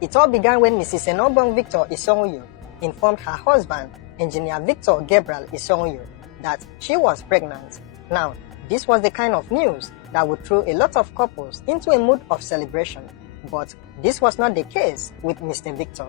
It all began when Mrs. Enobong Victor Isonguyu informed her husband, Engineer Victor Gabriel Isonguyu, that she was pregnant. Now, this was the kind of news that would throw a lot of couples into a mood of celebration, but this was not the case with Mr. Victor.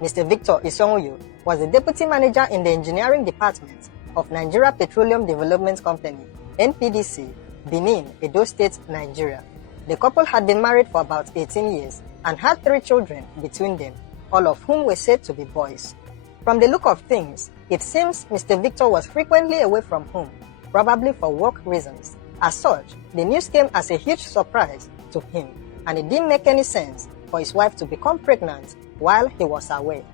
Mr. Victor Isonguyu was the deputy manager in the engineering department of Nigeria Petroleum Development Company, NPDC, Benin, Edo State, Nigeria. The couple had been married for about 18 years and had 3 children between them, all of whom were said to be boys. From the look of things, it seems Mr. Victor was frequently away from home, probably for work reasons. As such, the news came as a huge surprise to him, and it didn't make any sense for his wife to become pregnant while he was away.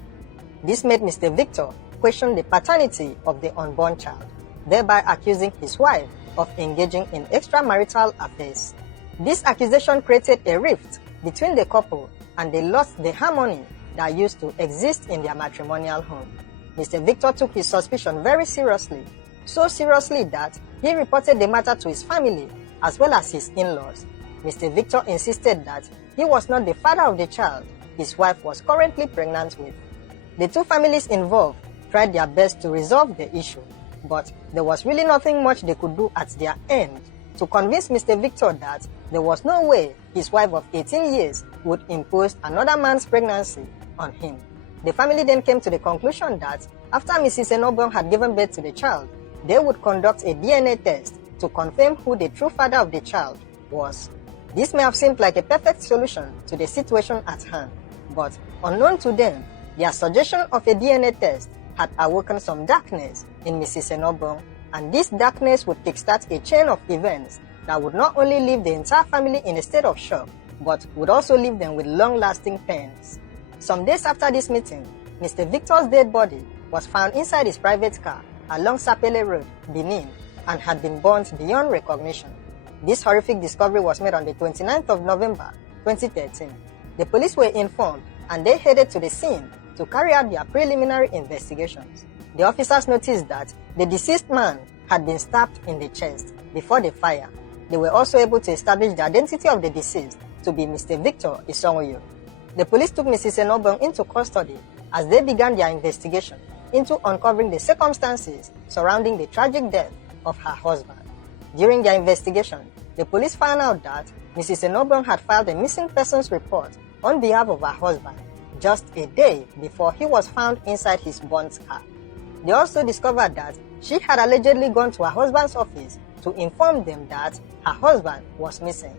This made Mr. Victor question the paternity of the unborn child, thereby accusing his wife of engaging in extramarital affairs. This accusation created a rift between the couple, and they lost the harmony that used to exist in their matrimonial home. Mr. Victor took his suspicion very seriously, so seriously that he reported the matter to his family as well as his in-laws. Mr. Victor insisted that he was not the father of the child his wife was currently pregnant with. The two families involved tried their best to resolve the issue, but there was really nothing much they could do at their end to convince Mr. Victor that there was no way his wife of 18 years would impose another man's pregnancy on him. The family then came to the conclusion that after Mrs. Enobong had given birth to the child, they would conduct a DNA test to confirm who the true father of the child was. This may have seemed like a perfect solution to the situation at hand, but unknown to them, their suggestion of a DNA test had awoken some darkness in Mrs. Enobong, and this darkness would kickstart a chain of events that would not only leave the entire family in a state of shock, but would also leave them with long-lasting pains. Some days after this meeting, Mr. Victor's dead body was found inside his private car along Sapele Road, Benin, and had been burnt beyond recognition. This horrific discovery was made on the 29th of November, 2013. The police were informed, and they headed to the scene to carry out their preliminary investigations. The officers noticed that the deceased man had been stabbed in the chest before the fire. They were also able to establish the identity of the deceased to be Mr. Victor Isonguyu. The police took Mrs. Enobong into custody as they began their investigation into uncovering the circumstances surrounding the tragic death of her husband. During their investigation, the police found out that Mrs. Enobong had filed a missing persons report on behalf of her husband just a day before he was found inside his burnt car. They also discovered that she had allegedly gone to her husband's office to inform them that her husband was missing.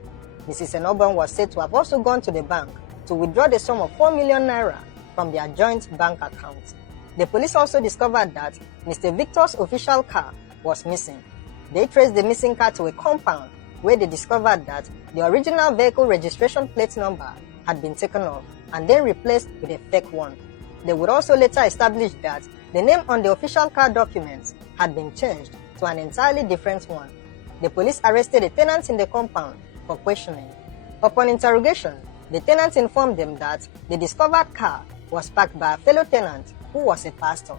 Mrs. Enobong was said to have also gone to the bank to withdraw the sum of 4 million naira from their joint bank account. The police also discovered that Mr. Victor's official car was missing. They traced the missing car to a compound where they discovered that the original vehicle registration plate number had been taken off and then replaced with a fake one. They would also later establish that the name on the official car documents had been changed to an entirely different one. The police arrested a tenant in the compound for questioning. Upon interrogation, the tenant informed them that the discovered car was parked by a fellow tenant who was a pastor.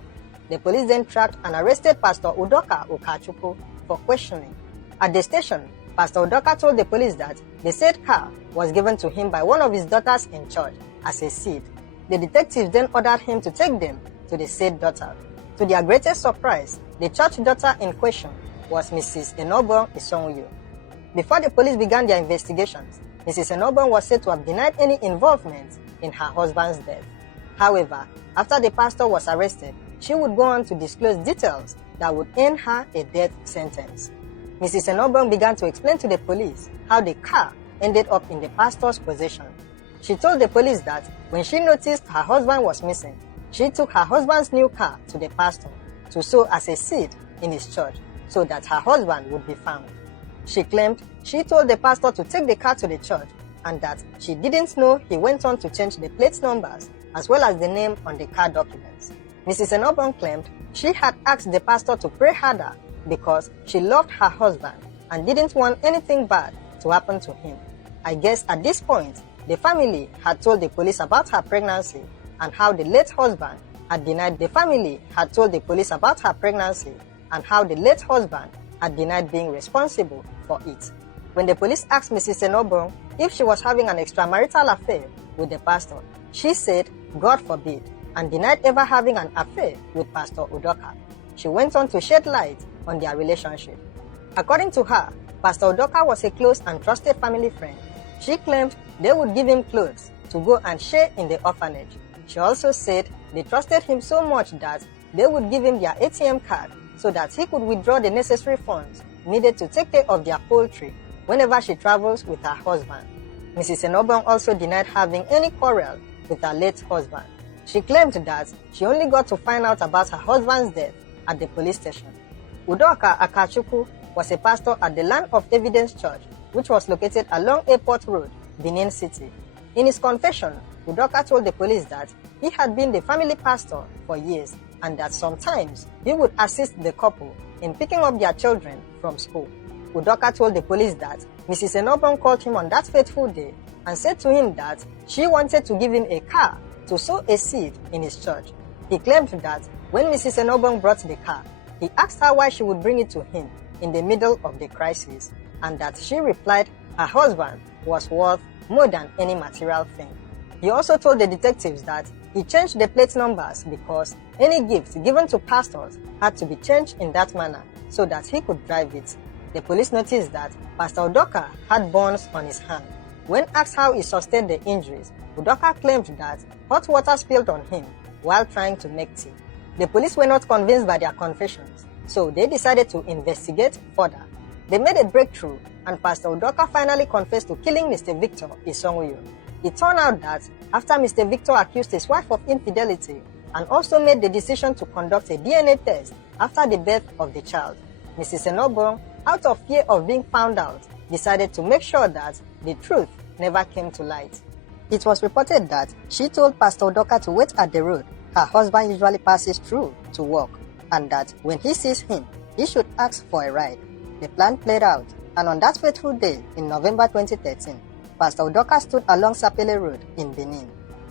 The police then tracked and arrested Pastor Udoka Okachuku for questioning. At the station, Pastor Udoka told the police that the said car was given to him by one of his daughters in church as a seed. The detectives then ordered him to take them to the said daughter. To their greatest surprise, the church daughter in question was Mrs. Enobong Isonguyu. Before the police began their investigations, Mrs. Enobong was said to have denied any involvement in her husband's death. However, after the pastor was arrested, she would go on to disclose details that would earn her a death sentence. Mrs. Enobong began to explain to the police how the car ended up in the pastor's possession. She told the police that when she noticed her husband was missing, she took her husband's new car to the pastor to sow as a seed in his church so that her husband would be found. She claimed she told the pastor to take the car to the church and that she didn't know he went on to change the plate numbers as well as the name on the car documents. Mrs. Enobong claimed she had asked the pastor to pray harder because she loved her husband and didn't want anything bad to happen to him. I guess at this point, the family had told the police about her pregnancy and how the late husband had denied being responsible for it. When the police asked Mrs. Enobong if she was having an extramarital affair with the pastor, she said, God forbid, and denied ever having an affair with Pastor Udoka. She went on to shed light on their relationship. According to her, Pastor Udoka was a close and trusted family friend. She claimed they would give him clothes to go and share in the orphanage. She also said they trusted him so much that they would give him their ATM card so that he could withdraw the necessary funds needed to take care of their poultry whenever she travels with her husband. Mrs. Enobong also denied having any quarrel with her late husband. She claimed that she only got to find out about her husband's death at the police station. Udoka Akachukwu was a pastor at the Land of Evidence Church, which was located along Airport Road, Benin City. In his confession, Udoka told the police that he had been the family pastor for years and that sometimes he would assist the couple in picking up their children from school. Udoka told the police that Mrs. Enobong called him on that fateful day and said to him that she wanted to give him a car to sow a seed in his church. He claimed that when Mrs. Enobong brought the car, he asked her why she would bring it to him in the middle of the crisis, and that she replied her husband was worth more than any material thing. He also told the detectives that he changed the plate numbers because any gift given to pastors had to be changed in that manner so that he could drive it. The police noticed that Pastor Udoka had burns on his hand. When asked how he sustained the injuries, Udoka claimed that hot water spilled on him while trying to make tea. The police were not convinced by their confessions, so they decided to investigate further. They made a breakthrough, and Pastor Udoka finally confessed to killing Mr. Victor Isonguyo. It turned out that after Mr. Victor accused his wife of infidelity and also made the decision to conduct a DNA test after the birth of the child, Mrs. Enobong, out of fear of being found out, decided to make sure that the truth never came to light. It was reported that she told Pastor Udoka to wait at the road her husband usually passes through to work, and that when he sees him, he should ask for a ride. The plan played out, and on that fateful day in November 2013, Pastor Udoka stood along Sapele Road in Benin.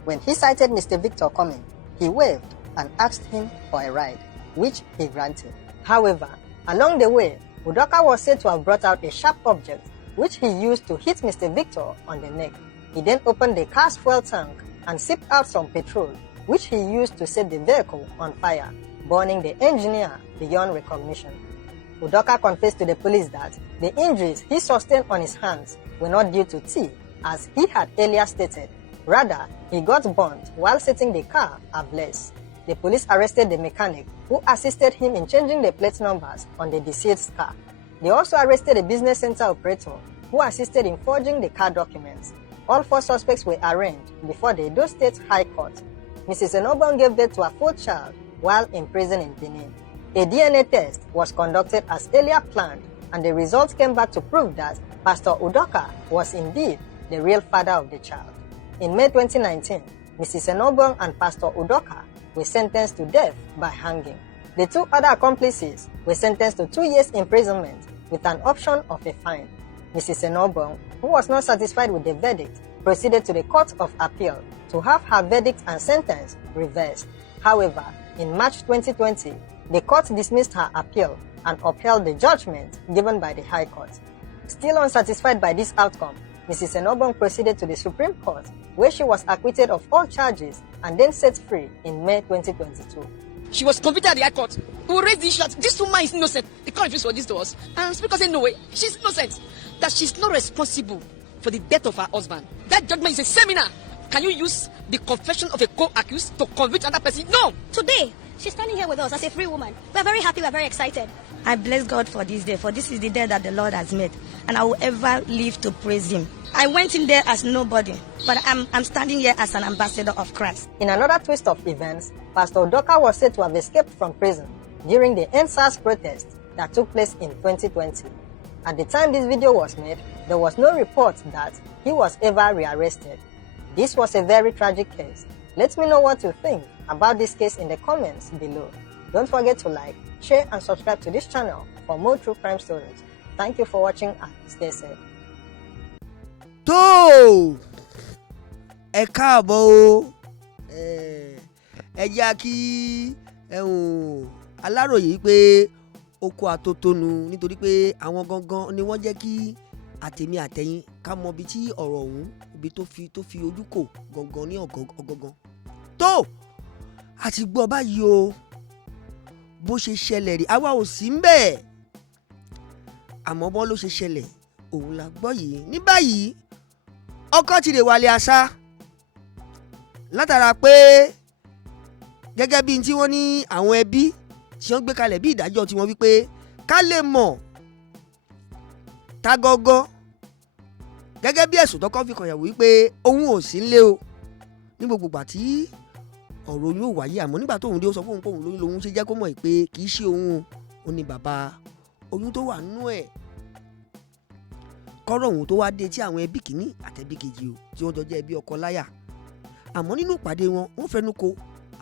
When he sighted Mr. Victor coming, he waved and asked him for a ride, which he granted. However, along the way, Udoka was said to have brought out a sharp object, which he used to hit Mr. Victor on the neck. He then opened the car's fuel tank and sipped out some petrol, which he used to set the vehicle on fire, burning the engineer beyond recognition. Udoka confessed to the police that the injuries he sustained on his hands were not due to tea, as he had earlier stated. Rather, he got burnt while setting the car ablaze. The police arrested the mechanic who assisted him in changing the plate numbers on the deceased's car. They also arrested a business center operator who assisted in forging the car documents. All 4 suspects were arraigned before the Edo State High Court. Mrs. Enobong gave birth to a 4th child while in prison in Benin. A DNA test was conducted as earlier planned, and the results came back to prove that Pastor Udoka was indeed the real father of the child. In May 2019, Mrs. Enobong and Pastor Udoka were sentenced to death by hanging. The 2 other accomplices were sentenced to 2 years imprisonment with an option of a fine. Mrs. Enobong, who was not satisfied with the verdict, proceeded to the Court of Appeal to have her verdict and sentence reversed. However, in March 2020, the court dismissed her appeal and upheld the judgment given by the High Court. Still unsatisfied by this outcome, Mrs. Enobong proceeded to the Supreme Court, where she was acquitted of all charges and then set free in May 2022. She was convicted at the High Court. We will raise the issue that this woman is innocent. The court refused for this to us. And Speaker said, no way, she's innocent. That she's not responsible for the death of her husband. That judgment is a seminar. Can you use the confession of a co-accused to convict another person? No! Today, she's standing here with us as a free woman. We're very happy, we're very excited. I bless God for this day, for this is the day that the Lord has made, and I will ever live to praise Him. I went in there as nobody, but I'm standing here as an ambassador of Christ. In another twist of events, Pastor Udoka was said to have escaped from prison during the NSAS protest that took place in 2020. At the time this video was made, there was no report that he was ever rearrested. This was a very tragic case. Let me know what you think about this case in the comments below. Don't forget to like, share and subscribe to this channel for more true crime stories. Thank you for watching and stay safe. tó ẹ káàbọ̀ o ẹ jẹ́ kí aláròyé pé oko àtótónu nítorí pé àwọn gangan ni wọ́n jẹ́ kí àtèmi àtẹ̀yìn ká mọ ibi tí ọ̀rọ̀ ọ̀hún ibi tó fi ojú kò gangan ní ọ̀gangan tó àti gbọ́ báyìí o bó ṣe ṣẹlẹ̀ rí àwa ò sí ń bẹ̀ àmọ́ bọ́n ló ṣe ṣẹlẹ̀ òun la gbọ́ yìí ní báyìí ọkọ ti rè wálé àṣà látara pé gẹ́gẹ́ bí tí wọ́n ní àwọn ẹbí tí wọ́n gbé kalẹ̀ bí ìdájọ́ tí wọ́n wí pé ká lè mọ̀ ta gọ́gọ́ gẹ́gẹ́ bí ẹ̀sùn tọ́kọ́ fi kànyàwó wípé òun ò sí nílé o ní gbogbo ìgbà tí ọ̀rọ̀ oyún ò wáyé àmọ́ nígbà tóun dé ó sọ fún òun pé òun lóyún lòun ṣe jẹ́ kó mọ̀ pé kì í ṣe òun ò ní bàbá oyún tó wà nínú ẹ̀ kọ́rọ̀ òun tó wá dé tí àwọn ẹbí kìíní àtẹ̀bí kejì o tí wọ́n jọ jẹ́ ẹbí ọkọ láyà àmọ́ nínú ìpàdé wọn wọ́n fẹnu kò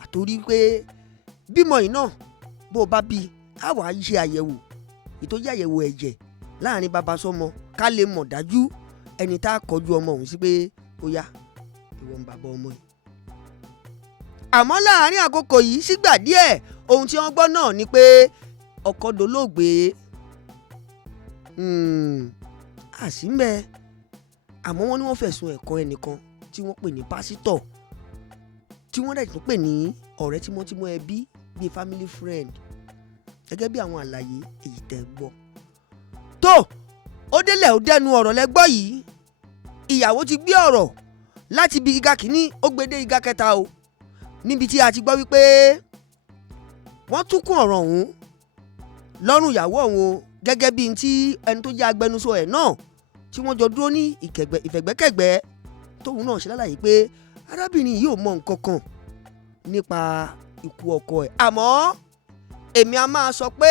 àtòrí pé bímọ yìí náà bó o bá bí a wà á ṣe àyẹ̀wò ìtọ́jú àyẹ̀wò ẹ̀jẹ̀ láàrin bàbá sọmọ ká lè mọ̀ dájú ẹni tá a kọjú ọmọ òun sí pé ó yá ìwọ ń bàbá ọmọ yìí. àmọ́ láàrin àkókò yìí sígbà díẹ̀ ohun tí wọ́n gbọ́ náà ni pé ọkọ dolóògbé àsìmbẹ́ àmọ́ wọ́n ní wọ́n fẹ̀sùn ẹ̀kan ẹnìkan tí wọ́n pè ní pásítọ̀ tí wọ́n dẹ̀ tún pè ní ọ̀rẹ́ tímọ́tímọ́ ẹbí bíi family friend gẹ́gẹ́ bí àwọn àlàyé èyí tẹ́ gbọ́. tó ó délẹ̀ ó dẹnu ọ̀rọ̀ lẹ́gbọ́ yìí ìyàwó ti gbé ọ̀rọ̀ láti ibi ìga kìíní ó gbé dé ìga kẹta o níbi tí a ti gbọ́ wípé wọ́n tún kún ọ̀rọ̀ ọ̀hún lọ́rùn ìyàwó ọ̀hún gẹ́gẹ́ bí ti ẹni tó jẹ́ agbẹnusọ ẹ̀ náà tí wọ́n jọ dúró ní ìfẹ̀gbẹ́kẹ̀gbẹ́ tóun náà ṣe lálàyé pé arábìnrin yìí ò mọ nǹkan kan nípa ikú ọkọ ẹ̀ àmọ́ èmi a máa sọ pé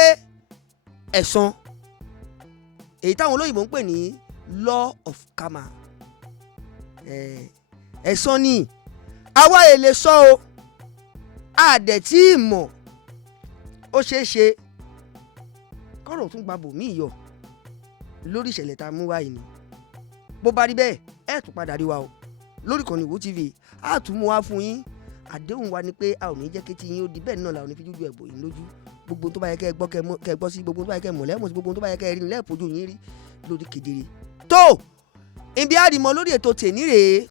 ẹ̀san èyí táwọn olóyìnbó ń pè ní law of karma ẹ̀san ni àwa èlé sọ o àdẹ̀ tí ì mọ̀ ó ṣeé ṣe kọ́rọ̀ tún gba bòmíì yọ lórí ìṣẹ̀lẹ̀ tá a mú wáyé ni bó bá rí bẹ́ẹ̀ ẹ̀ tún padà rí wa o lórí ìkànnì Wo TV a tún mú wá fún yín àdéhùn wa ni pé a ò ní jẹ́ kí tí yín ó di bẹ́ẹ̀ náà la ò ní fi jújú ẹ̀bùn yín lójú gbogbo tó bá yẹ kẹ́ ẹ gbọ́ kẹ́ ẹ gbọ́ sí gbogbo tó bá yẹ kẹ́ ẹ mọ̀ lẹ́mọ̀ sí gbogbo tó bá yẹ kẹ́ ẹ rí nílẹ̀ fojú yín rí lórí kedere tó ibi àdìmọ́ lórí ètò tèmi rèé.